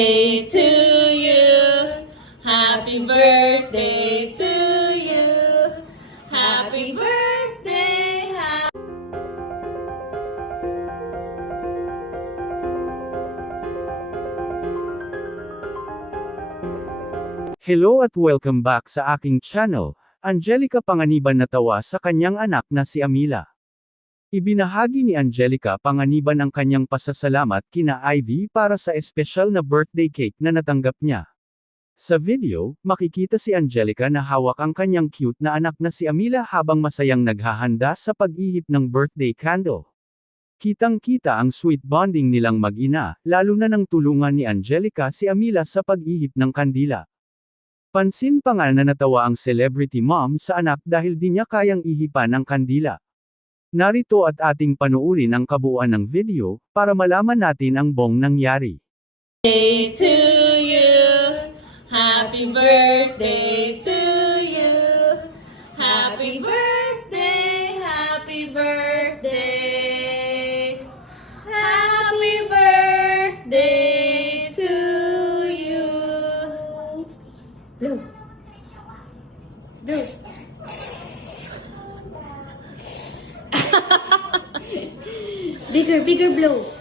birthday to you. Happy birthday to you. Happy birthday. ha- Hello at welcome back sa aking channel. Angelica Panganiban natawa sa kanyang anak na si Amila. Ibinahagi ni Angelica Panganiban ang kanyang pasasalamat kina Ivy para sa espesyal na birthday cake na natanggap niya. Sa video, makikita si Angelica na hawak ang kanyang cute na anak na si Amila habang masayang naghahanda sa pag-ihip ng birthday candle. Kitang-kita ang sweet bonding nilang mag-ina, lalo na nang tulungan ni Angelica si Amila sa pag-ihip ng kandila. Pansin pa nga na natawa ang celebrity mom sa anak dahil di niya kayang ihipan ang kandila. Narito at ating panuurin ang kabuuan ng video, para malaman natin ang bong nangyari. Birthday to you. Happy birthday to you. Happy birthday. Happy birthday. Happy birthday to you. Blue. Bigger, bigger blow.